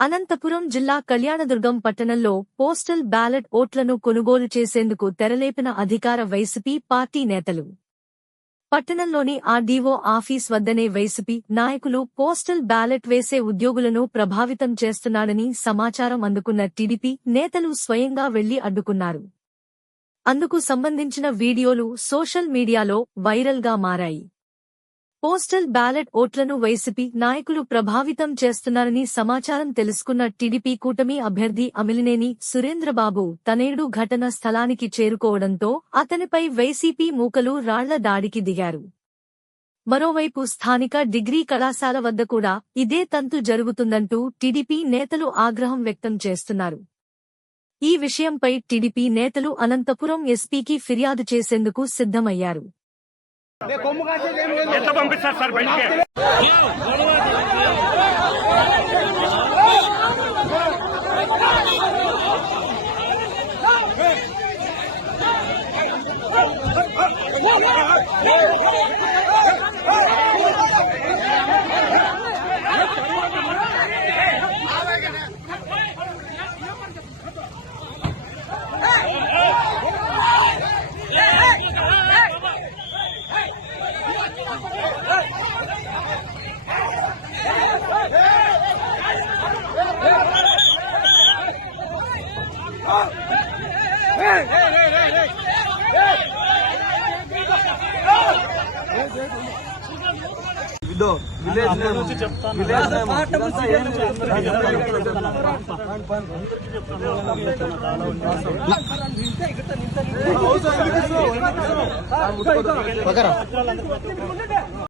అనంతపురం జిల్లా కళ్యాణదుర్గం పట్టణంలో postal ballot ఓట్లను కొనుగోలు చేసేందుకు తెరలేపిన అధికార వైసీపీ పార్టీ నేతలు. పట్టణంలోని ఆర్డీఓ ఆఫీస్ వద్దనే వైసీపీ నాయకులు పోస్టల్ బ్యాలెట్ వేసే ఉద్యోగులను ప్రభావితం చేస్తున్నాడని సమాచారం అందుకున్న టీడీపీ నేతలు స్వయంగా వెళ్ళి అడ్డుకున్నారు. అందుకు సంబంధించిన వీడియోలు సోషల్ మీడియాలో వైరల్గా మారాయి. పోస్టల్ బ్యాలెట్ ఓట్లను వైసీపీ నాయకులు ప్రభావితం చేస్తున్నారని సమాచారం తెలుసుకున్న టీడీపీ కూటమి అభ్యర్థి అమిలినేని సురేంద్రబాబు తనేడు ఘటన స్థలానికి చేరుకోవడంతో అతనిపై వైసీపీ మూకలు రాళ్ళ దాడికి దిగారు. మరోవైపు స్థానిక డిగ్రీ కళాశాల వద్ద కూడా ఇదే తంతు జరుగుతుందంటూ టీడీపీ నేతలు ఆగ్రహం వ్యక్తం చేస్తున్నారు. ఈ విషయంపై టీడీపీ నేతలు అనంతపురం ఎస్పీకి ఫిర్యాదు చేసేందుకు సిద్ధమయ్యారు. ఎంత పంపిస్తారు సార్ బయటికి ఇదో విలేజ్ నేమ్ విలేజ్ నేమ్ లేదు.